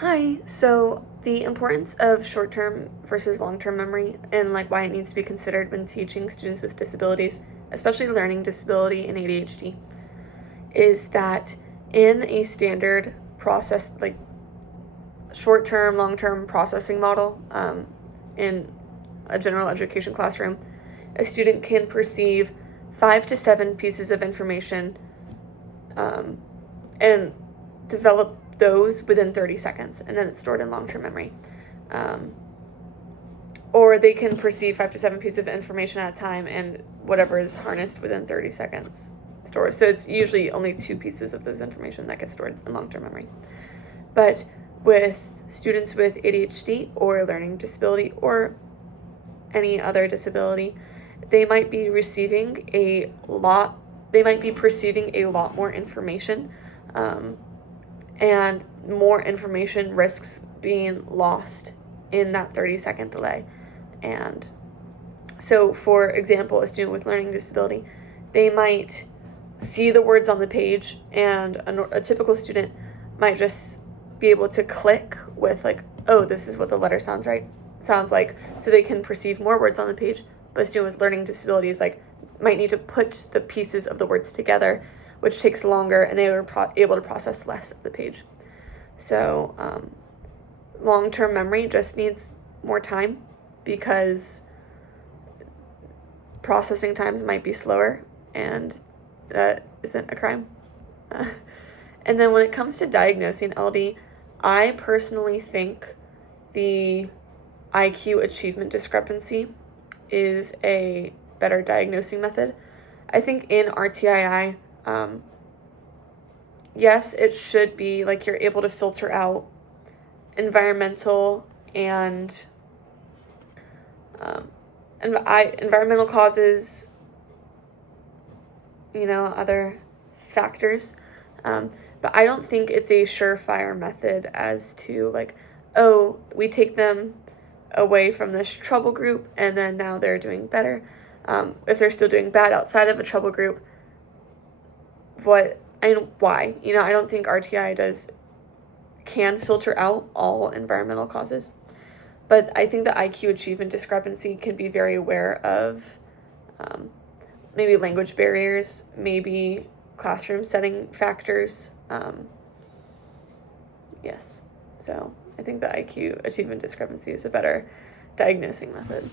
Hi, so the importance of short-term versus long-term memory and why it needs to be considered when teaching students with disabilities, especially learning disability and ADHD, is that in a standard process, like short-term, long-term processing model, in a general education classroom, a student can perceive 5 to 7 pieces of information and develop those within 30 seconds, and then it's stored in long-term memory. Or they can perceive 5 to 7 pieces of information at a time, and whatever is harnessed within 30 seconds stores. So it's usually only 2 pieces of this information that gets stored in long-term memory. But with students with ADHD or learning disability or any other disability, they might be perceiving a lot more information, and more information risks being lost in that 30-second delay. And so, for example, a student with learning disability, they might see the words on the page, and a typical student might just be able to click with oh, this is what the letter sounds like, so they can perceive more words on the page. But a student with learning disabilities might need to put the pieces of the words together, which takes longer, and they are able to process less of the page. So long-term memory just needs more time because processing times might be slower, and that isn't a crime. And then when it comes to diagnosing LD, I personally think the IQ achievement discrepancy is a better diagnosing method. I think in RTII, yes, it should be you're able to filter out environmental and environmental causes, other factors. But I don't think it's a surefire method as to oh, we take them away from this trouble group and then now they're doing better. If they're still doing bad outside of a trouble group, why? I don't think RTI can filter out all environmental causes. But I think the IQ achievement discrepancy can be very aware of maybe language barriers, maybe classroom setting factors. Yes. So I think the IQ achievement discrepancy is a better diagnosing method.